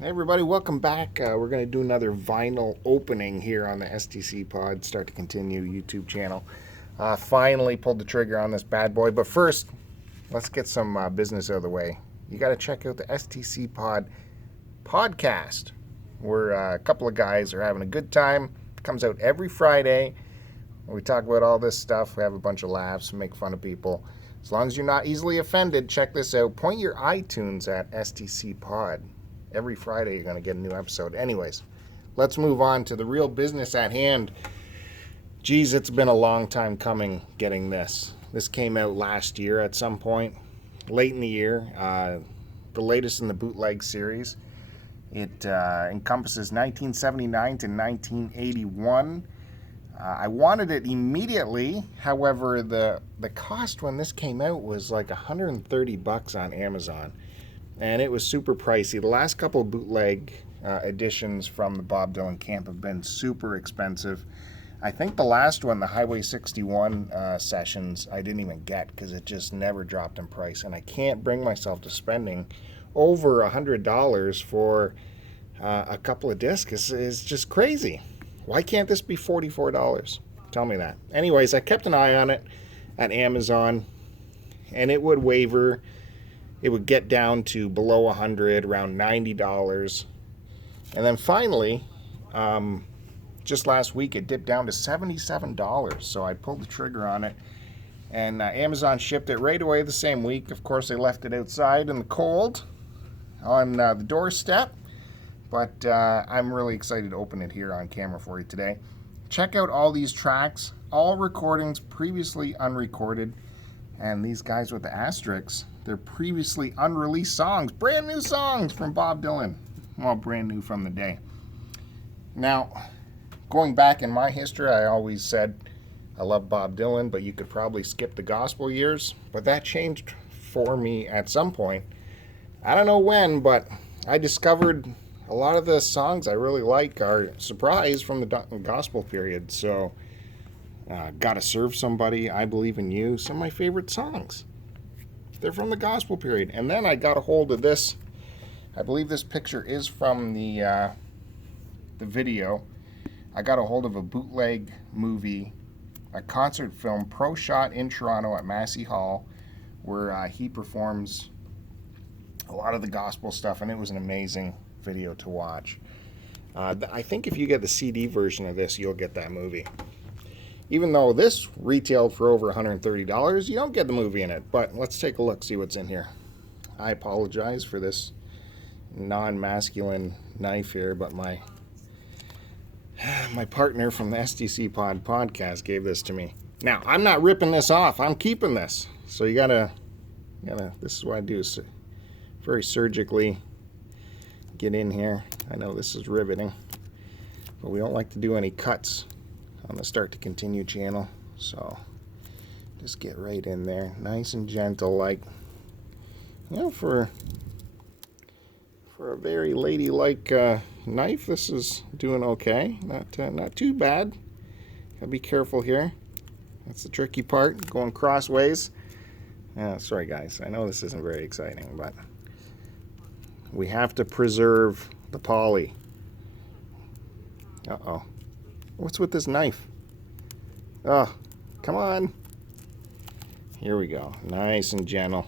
Hey everybody, welcome back. We're going to do another vinyl opening here on the STCPOD Start to Continue YouTube channel. Finally pulled the trigger on this bad boy, but first, let's get some business out of the way. You got to check out the STCPOD podcast. We're a couple of guys are having a good time. It comes out every Friday. We talk about all this stuff. We have a bunch of laughs, make fun of people. As long as you're not easily offended, check this out. Point your iTunes at STCPOD. Every Friday you're going to get a new episode. Anyways, let's move on to the real business at hand. Geez, it's been a long time coming getting this. This came out last year at some point, late in the year. The latest in the Bootleg Series. It encompasses 1979 to 1981. I wanted it immediately. However, the cost when this came out was like $130 on Amazon. And it was super pricey. The last couple of bootleg editions from the Bob Dylan camp have been super expensive. I think the last one, the Highway 61 sessions, I didn't even get because it just never dropped in price. And I can't bring myself to spending over $100 for a couple of discs. It's just crazy. Why can't this be $44? Tell me that. Anyways, I kept an eye on it at Amazon, and it would waver. It would get down to below 100, around $90. And then finally, just last week, it dipped down to $77. So I pulled the trigger on it. And Amazon shipped it right away the same week. Of course, they left it outside in the cold on the doorstep. But I'm really excited to open it here on camera for you today. Check out all these tracks, all recordings previously unrecorded. And these guys with the asterisks, they're previously unreleased songs, brand new songs from Bob Dylan. Well, brand new from the day. Now, going back in my history, I always said I love Bob Dylan, but you could probably skip the gospel years. But that changed for me at some point. I don't know when, but I discovered a lot of the songs I really like are surprise from the gospel period. So, Gotta Serve Somebody, I Believe in You, some of my favorite songs. They're from the gospel period. And then I got a hold of this. I believe this picture is from the video. I got a hold of a bootleg movie, a concert film, Pro Shot in Toronto at Massey Hall, where he performs a lot of the gospel stuff, and it was an amazing video to watch. I think if you get the CD version of this, you'll get that movie. Even though this retailed for over $130, you don't get the movie in it. But let's take a look, see what's in here. I apologize for this non-masculine knife here, but my partner from the STCPOD podcast gave this to me. Now, I'm not ripping this off. I'm keeping this. So you gotta, this is what I do. So very surgically get in here. I know this is riveting, but we don't like to do any cuts on the Start to Continue channel, so just get right in there, nice and gentle, like, you know, for a very ladylike knife. This is doing okay, not too bad. Gotta be careful here. That's the tricky part, going crossways. Sorry guys, I know this isn't very exciting, but we have to preserve the poly. Uh-oh. What's with this knife? Oh, come on. Here we go. Nice and gentle.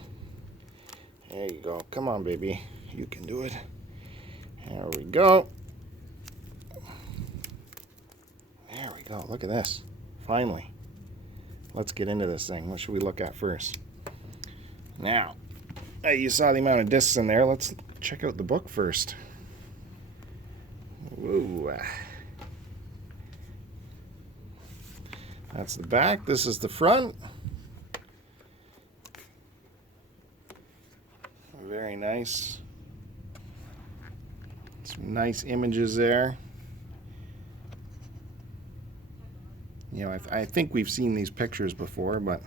There you go. Come on, baby. You can do it. There we go. There we go. Look at this. Finally. Let's get into this thing. What should we look at first? Now, you saw the amount of discs in there. Let's check out the book first. Whoa. That's the back. This is the front. Very nice. Some nice images there. You know, I think we've seen these pictures before, but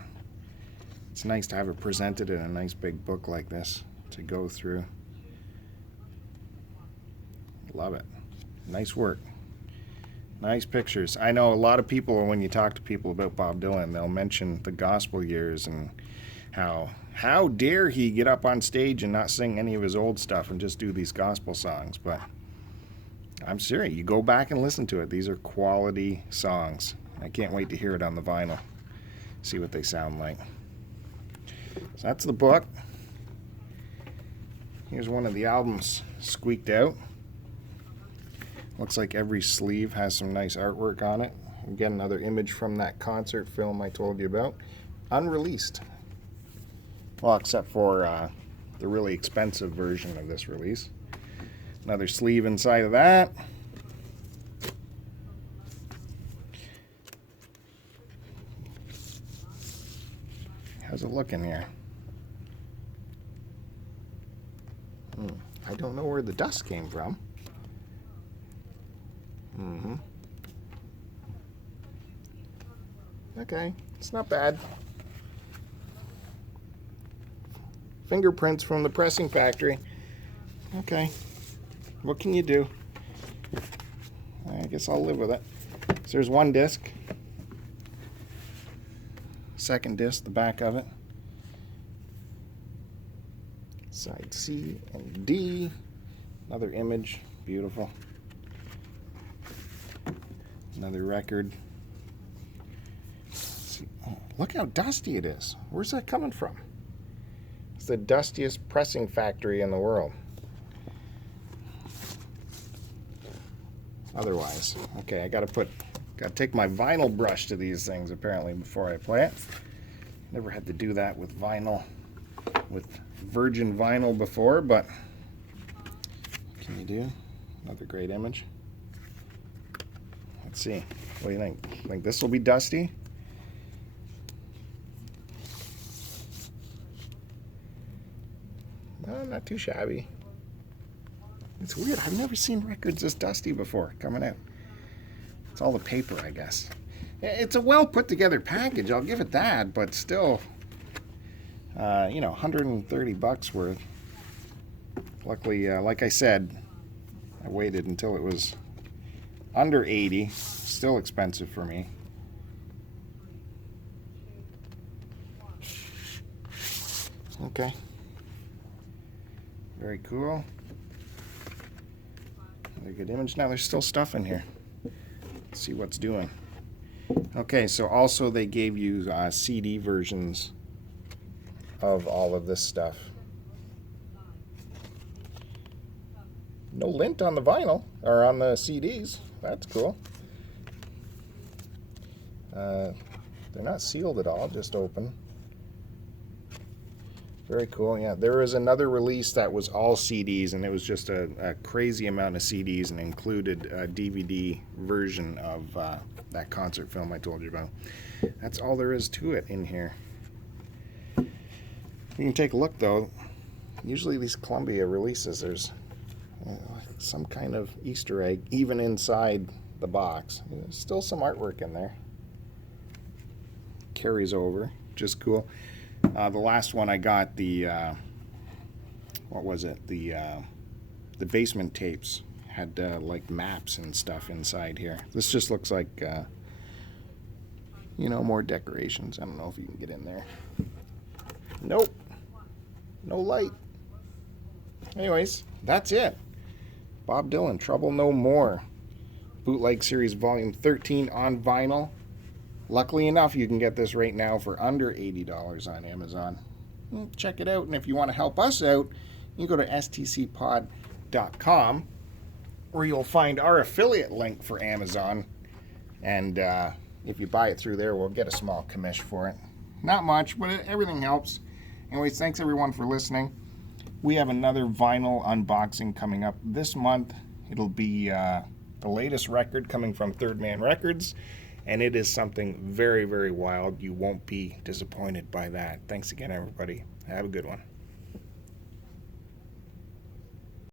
it's nice to have it presented in a nice big book like this to go through. Love it. Nice work. Nice pictures. I know a lot of people, when you talk to people about Bob Dylan, they'll mention the gospel years and how how dare he get up on stage and not sing any of his old stuff and just do these gospel songs? But I'm serious. You go back and listen to it. These are quality songs. I can't wait to hear it on the vinyl. See what they sound like. So that's the book. Here's one of the albums squeaked out. Looks like every sleeve has some nice artwork on it. Again, another image from that concert film I told you about. Unreleased. Well, except for the really expensive version of this release. Another sleeve inside of that. How's it looking here? I don't know where the dust came from. Okay, it's not bad. Fingerprints from the pressing factory. Okay, what can you do? I guess I'll live with it. So there's one disc. Second disc, the back of it. Side C and D. Another image, beautiful. Another record. Oh, look how dusty it is. Where's that coming from? It's the dustiest pressing factory in the world. Otherwise, okay, I gotta take my vinyl brush to these things apparently before I play it. Never had to do that with vinyl, with virgin vinyl before, but what can you do? Another great image. Let's see. What do you think? Think this will be dusty? No, not too shabby. It's weird. I've never seen records this dusty before coming out. It's all the paper, I guess. It's a well put together package, I'll give it that, but still, you know, $130 worth. Luckily, like I said, I waited until it was under 80. Still expensive for me. Okay. Very cool. Another good image. Now there's still stuff in here. Let's see what's doing. Okay, so also they gave you CD versions of all of this stuff. No lint on the vinyl, or on the CDs. That's cool. They're not sealed at all, just open. Very cool, yeah. There was another release that was all CDs, and it was just a crazy amount of CDs and included a DVD version of that concert film I told you about. That's all there is to it in here. You can take a look, though. Usually these Columbia releases, there's some kind of Easter egg, even inside the box. There's still some artwork in there. Carries over, just cool. The last one I got, the what was it? The basement tapes had like maps and stuff inside here. This just looks like you know, more decorations. I don't know if you can get in there. Nope, no light. Anyways, that's it. Bob Dylan, Trouble No More, Bootleg Series Volume 13 on vinyl. Luckily enough, you can get this right now for under $80 on Amazon. Check it out, and if you want to help us out, you go to STCPOD.com, where you'll find our affiliate link for Amazon, and if you buy it through there, we'll get a small commish for it. Not much, but everything helps. Anyways, thanks everyone for listening. We have another vinyl unboxing coming up this month. It'll be the latest record coming from Third Man Records. And it is something very, very wild. You won't be disappointed by that. Thanks again, everybody. Have a good one.